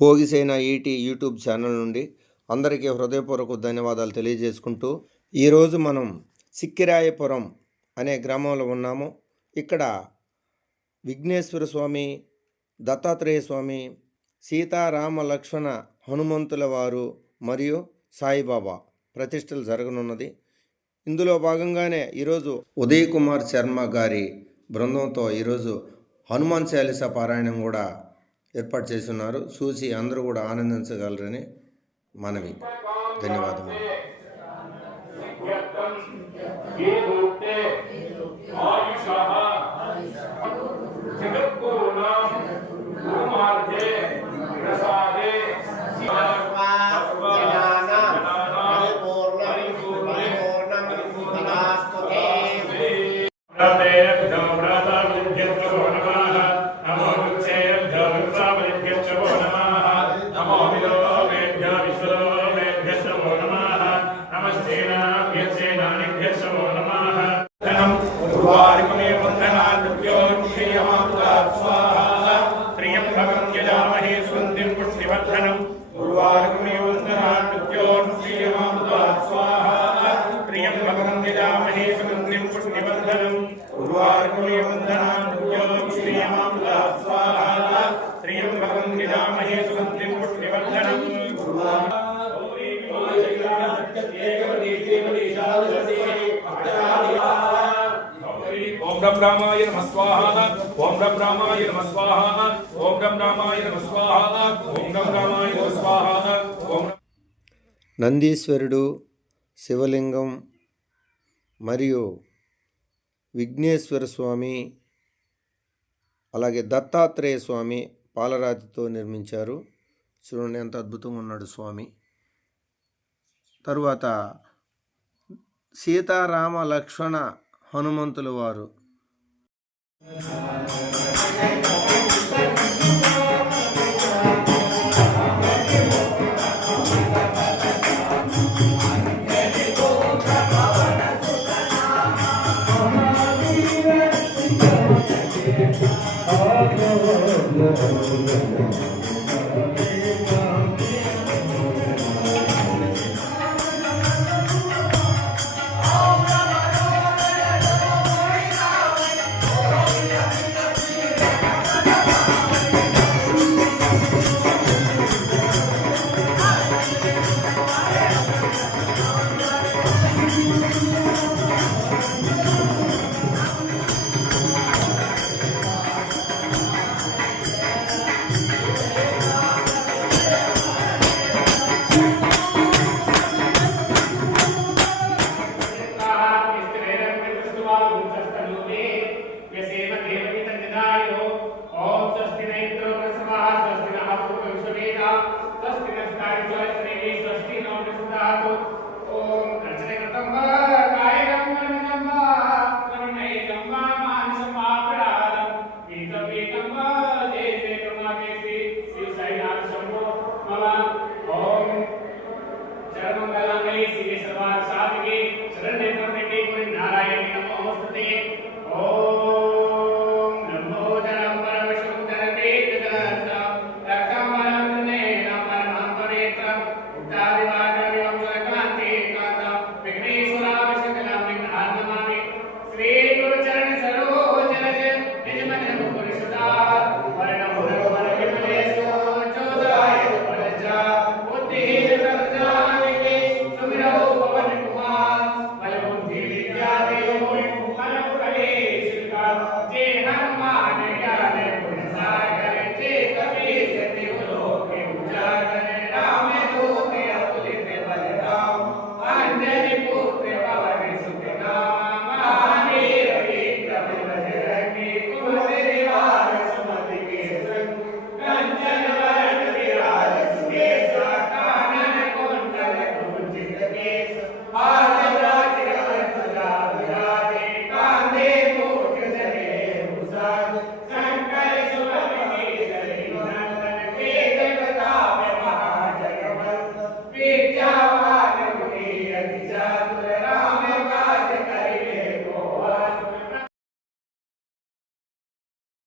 పోగిసేన ఈటీ YouTube channel నుండి అందరికీ హృదయపూర్వక ధన్యవాదాలు తెలియజేసుకుంటూ ఈరోజు మనం సిక్కిరాయపురం అనే గ్రామంలో ఉన్నాము. ఇక్కడ విఘ్నేశ్వర స్వామి, దత్తాత్రేయ స్వామి, సీతారామ లక్ష్మణ హనుమంతుల వారు మరియు సాయిబాబా ప్రతిష్టలు జరగనున్నది. ఇందులో భాగంగానే ఈరోజు ఉదయ్ కుమార్ శర్మ గారి బృందంతో ఈరోజు హనుమాన్ చాలీసా పారాయణం కూడా ఏర్పాటు చేస్తున్నారు. చూసి అందరూ కూడా ఆనందించగలరని మనవి. ధన్యవాదములు. ఓం రం రామాయ నమః స్వాహా. ఓం రం రామాయ నమః స్వాహా. ఓం రం రామాయ నమః స్వాహా. ఓం రం రామాయ నమః స్వాహా. నందీశ్వరుడు, శివలింగం మరియు విఘ్నేశ్వర స్వామి, అలాగే దత్తాత్రేయ స్వామి పాలరాతితో నిర్మించారు. చూడండి ఎంత అద్భుతంగా ఉన్నాడు స్వామి. తరువాత సీతారామ లక్ష్మణ హనుమంతుల వారు. जय हनुमान